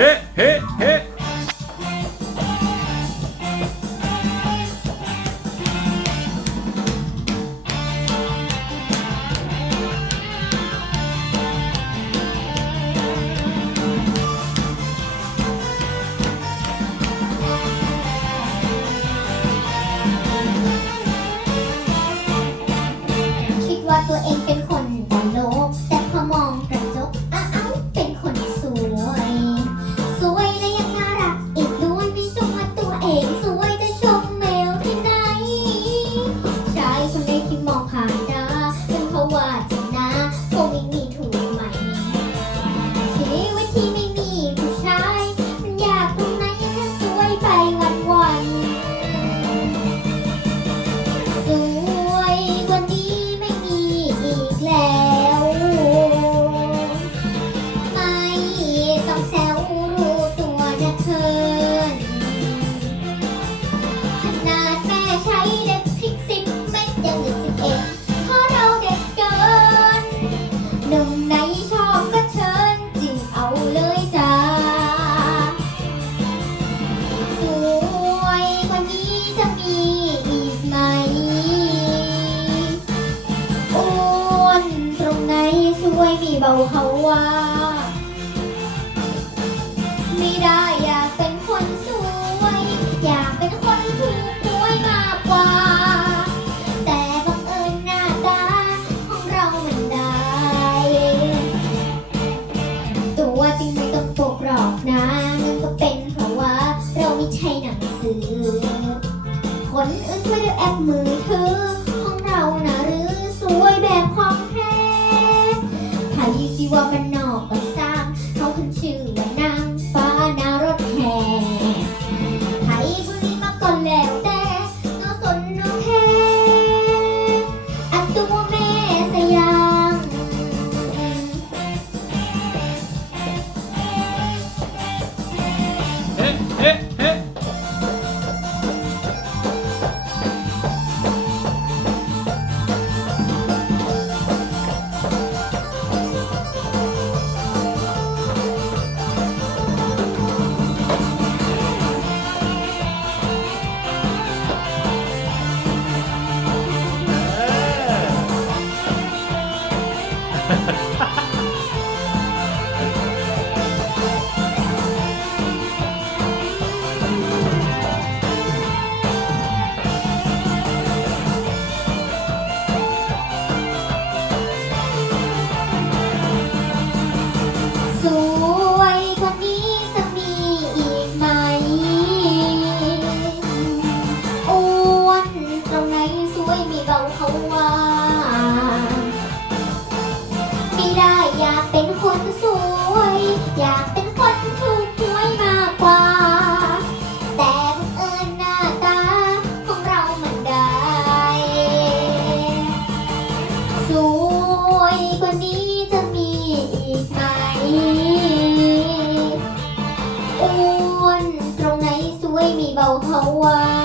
诶诶 Kimi วยมีเบาเขาว่าไม่ได้อยากเป็นคนสวย อยากเป็นคนถูกหวยมากกว่า แต่บังเอิญหน้าตาของเรามันได้ ตัวจริงไม่ต้องปกหรอกนะมันก็เป็นเพราะว่า เราไม่ใช่หนังสือ คนอื่นช่วยด้วยแอปมือ ถ้า สวยกว่านี้จะมีอีกไหม อ้วนตรงไหนสวยมีเบาเขาว่า อ้วน ตรงไหนสวยมีเบาเขาว่า